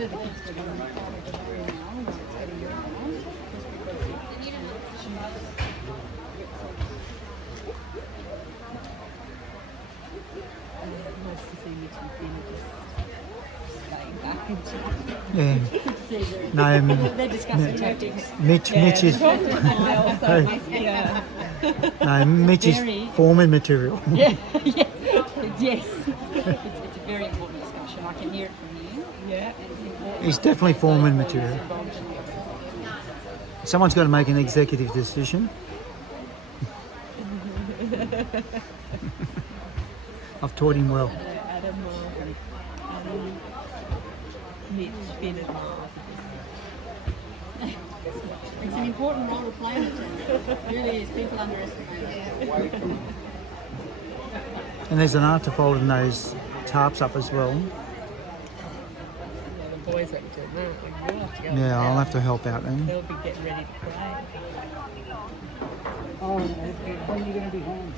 Yeah. No, They're discussing tactics. Mitch is no, Mitch is foreman material. Yeah, yeah, yes. It's a very important discussion. I can hear it from you. Yeah. He's definitely foreman material. Someone's got to make an executive decision. I've taught him well. Mitch Wheatley. It's an important role to play in the team. It really is. People underestimate it. And there's an art to folding those tarps up as well. The boys have to do that. You'll have to go. Yeah, I'll have to help out then. They'll be getting ready to play. Oh, when are you going to be home?